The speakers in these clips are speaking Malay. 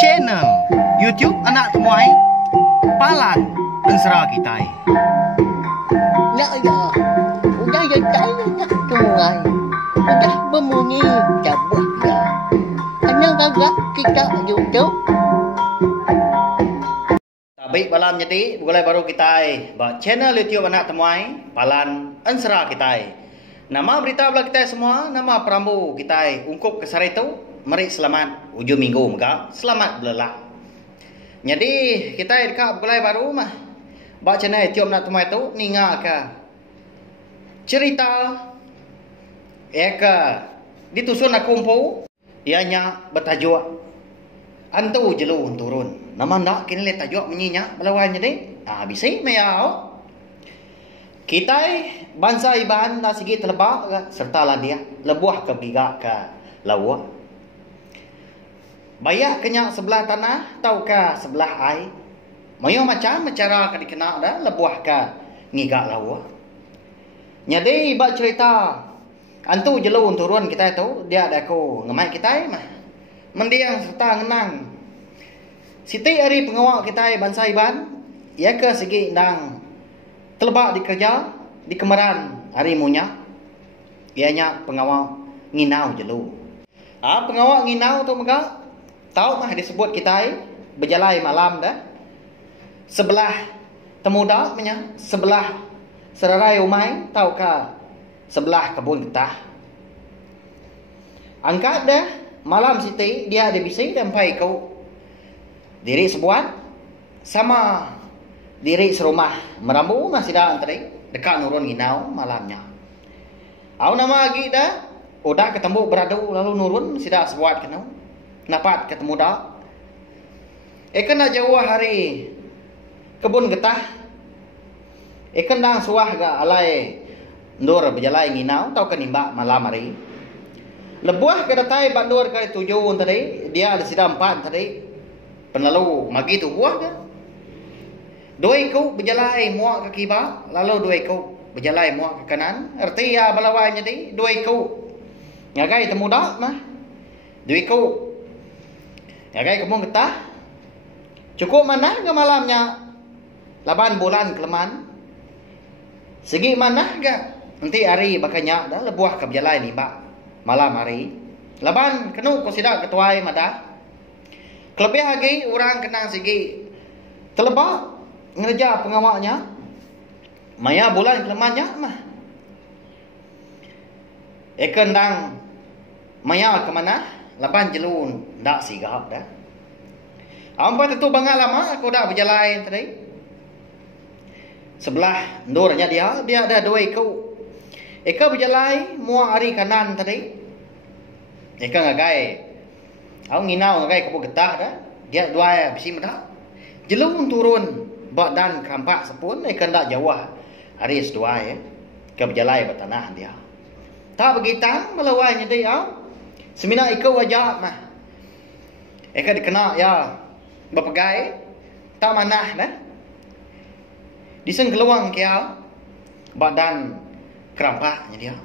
Channel YouTube Anak Temuai Palan Pensera Kitai. Nak ya, udah ya saya nak tungai, udah berbunyi cabut ya. Anak agak kita YouTube. Baik malam jadi, mulai baru kita buat channel YouTube Anak Temuai Palan Pensera Kitai. Nama berita belah kita semua, nama perambu kita ungkup ke sari tu, mari selamat ujung minggu muka, selamat belelak. Jadi kita dekat mulai baru mah, buat channel YouTube Anak Temuai tu ninga ke cerita, ke ditusun aku umpu, ianya bertajuk Antu Jelun Turun. Nama nak kini lihat tajuk menyinya melawan jadi, bisa mayau. Kita bangsa Iban dah segi terlebak serta lah dia lebuah ke biga ke lawa. Bayak kenyak sebelah tanah tau ke sebelah air. Mayo macam cara ke dikena dah lebuah ke ngigak lawa. Jadi bak cerita Antu Jelun Turun kita tu dia ada aku ngemai kita mah. Mendiang serta ngenang. Siti hari pengawal kita bangsa Iban ia ke segi ndang terlebak di kerja di kemeran hari munya ianya pengawal nginau jelu. Pengawal nginau tu mega tahu mah disebut kita berjalai malam dah. Sebelah temuda punya sebelah serarai umai tahu ke sebelah kebun getah. Angkat dah malam Siti dia ada bising dan pai kau diri sebuat sama diri serumah merambu masih dah antri dekat nurun ginau malamnya. Au nama lagi dah udah ketemu beradu lalu nurun masih dah sebuat kenau napat ketemu dah. Kena jauh hari kebun getah. Dah suah ga alai ndur berjalai ginau tau kenimba malam hari. Lebuah ke datai bandur ke 7 tadi dia ada sida 4 tadi. Penlalu magi tu buah kan. Dua ikut berjalai muak ke kibak, lalu dua ikut berjalai muak ke kanan. Arti ya balawai jadi dua ikut. Ngagai temu dak mah. Dua ikut. Ngagai kebun getah. Cukup mana ke malamnya? 8 bulan keleman. Segi mana ke? Nanti hari bakanya dah lebuah ke berjalai ni bak. Malam hari. Laban kenu ko sidak ketuai madah. Kelebih lagi orang kenang segi terlebak ngerja pengawalnya maya bulan kelemannya mah dang maya ke mana laban jelun ndak sigap dah. Ampa tentu bangal lama aku dah berjalan tadi sebelah ndurnya dia ada 2 ikut. Eka berjalan mua hari kanan tadi. Eka ngagai au nginau ngagai kebun getah dah. Dia dua bisi medak. Jelung turun badan kampak sepun eka ndak jauh. Hari sedua ke berjalan bertanah dia. Tak begitang melawainya dia au. Semina eka wajah mah. Eka dikena ya berpegai tak manah dah. Diseng keluang kia badan kerampaknya dia.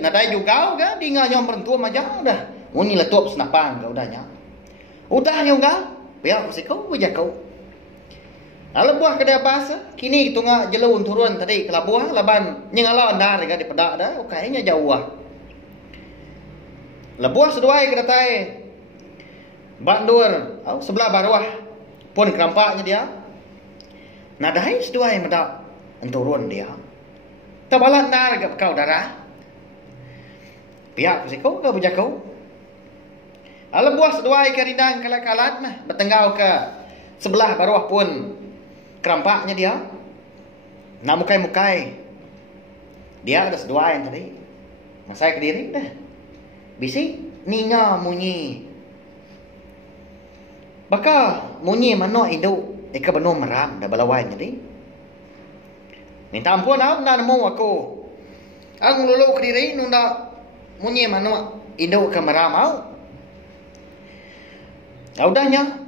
Nadai juga kan di nganyom perentua macam dah. Uni letup senapan kau udahnya. Udahnya enggak. Biar kau wajah kau. Lalu buah kedai bahasa. Kini tunga jelun turun tadi ke buah laban nyengala andar dekat di pedak dah. Kayaknya jauh ah. Lebuah seduai ke datai. Bandur, sebelah baruah pun kerampaknya dia. Nadai seduai medak turun dia. Tabalan dar ke kau darah. Pihak kau ke bujak kau. Ala buah seduai ke rindang kalat-kalat mah bertenggau ke sebelah baruah pun kerampaknya dia. Nak mukai-mukai. Dia ada seduai yang tadi. Masai ke diri dah. Bisi ninga munyi. Bakal munyi mano induk eka benom meram dah balawai jadi. Minta ampun nak nemu aku. Ang lulu ke diri nunda munyi mano induk ke meram au. Udahnya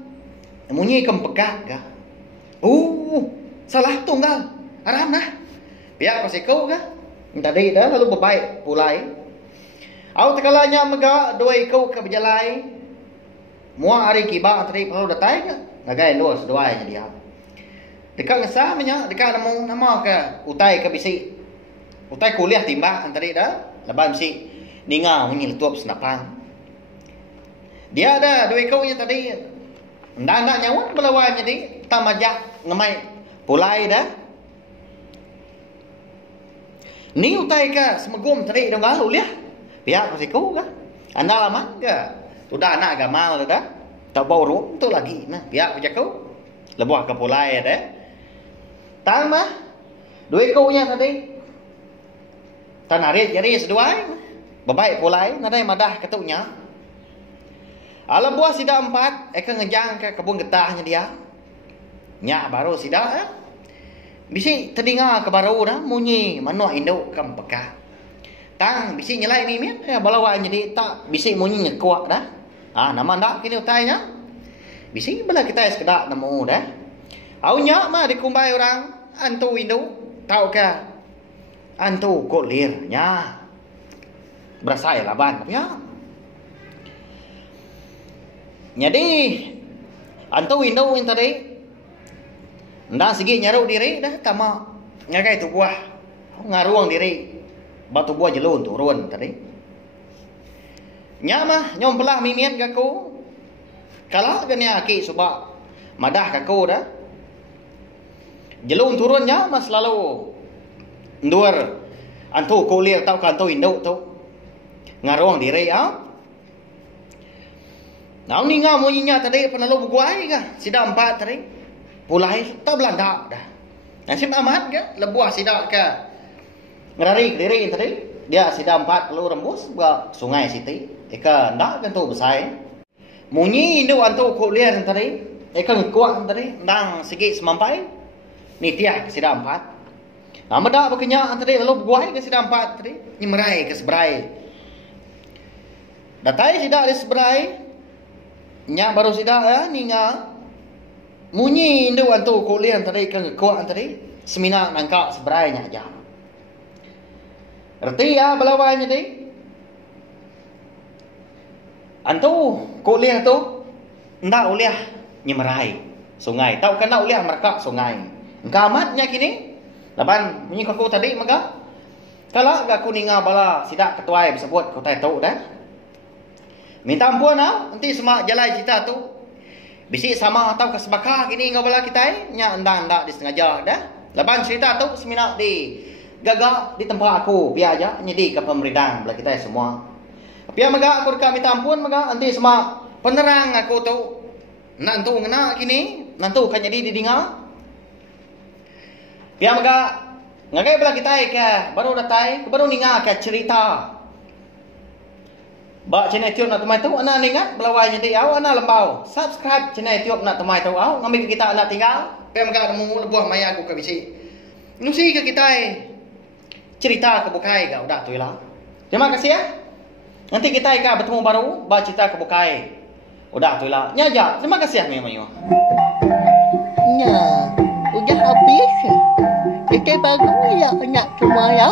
munyi ke pegat ka. Salah tunggal. Aram nah. Biar kau sekau ka. Tadi dah lalu berbaik pulai. Au tekalanya mega dua ikau ke berjalai Mua hari kiba tadi perlu datai ke? Nagai los doai nya dia. Dekat ngesa nya, dekat nama ke utai ke bisi. Utai kuliah timba antari dah. Leban bisi ninga munyi letup senapang. Dia ada dua kau nya tadi. Ndak nyawa belawai nya di tamajak ngemai pulai dah. Ni utai ka semegum tadi dong galu liah. Pihak pasiku ka. Anda lama ke? Sudah anak agama dah. Tak bau rum tu lagi nah. Pihak pajaku. Lebuh ke pulai dah. Tang mah. Dua kaunya tadi. Tanarit jadi seduai. Babaik pulai nadai madah ketuknya. Ala buah sida 4 eka ngejang ke kebun getahnya dia. Nya baru sida bisi terdinga ke baru dah munyi manuh induk kam peka. Tang bisi nyelai ni mian ya balawa jadi tak bisi munyi nyekuak dah. Nama ndak kini utainya. Bisi bala kita sekedak nemu dah. Au nya mah dikumbai orang antu induk tahu ke antu kok lir nya. Berasai laban ya. Jadi antu induk yang tadi ndak segi nyaru diri dah tama ngagai tu buah ngaruang diri batu buah jelun turun tadi. Nya mah nyom belah mimian gaku. Kalau gania aki subak madah gaku dah. Jelun turunnya mah selalu nduar antu kulir tau kan tu induk tu. Ngaruang diri Nau ni ngau munyinya tadi penalu buguai ka. Sida 4 tadi. Pulai tak belanda dah. Nasib amat ke lebuah sida ke. Ngerari diri tadi. Dia sida 4 perlu rembus ke sungai Siti. Eka ndak kan tu besai. Munyi induk antu kulir tadi. Eka ngekuak tadi. Ndang sikit semampai. Ni tiak sida 4. Nama dak berkenyak tadi lalu buguai ke sida 4 tadi. Nyemerai ke seberai. Datai sida di seberai. Nya baru sida ninga. Munyi induk antu kulir tadi ke ngekuak tadi. Semina nangkak seberai nya aja. Erti ya belawanya tadi. Antu kuliah tu ndak uliah nyemerai sungai. Tahu kan ndak uliah merkak sungai. Engkau amatnya kini. Laban bunyi aku tadi maka kalau aku ninga bala sidak ketuai disebut kau tahu dah. Minta ampun nanti semua jalan kita tu. Bisi sama atau kesebaka kini ngau bala kita nya ndak disengaja dah. Laban cerita tu semina di gagak di tempat aku biar aja nyedi ke pemerintah bala kita semua. Pia maga aku dekat minta ampun maga nanti semua penerang aku tu nantu ngena kini nantu kan jadi didinga. Pia maga ngagai bala kita ke baru datai baru ninga ke cerita. Ba channel YouTube nak temai tu ana ningat belawai jadi au ana lembau. Subscribe channel YouTube nak temai tu au ngambil kita nak tinggal. Pia maga nemu lebuh maya aku ke bisi. Nusi ke kita cerita ke bukai ke udah tu lah. Terima kasih ya. Nanti kita akan bertemu baru cerita ke bukai. Udah tu lah. Nyaja. Terima kasih ya Mayu. Nah, udah habis. Kita baru ya nak semua ya.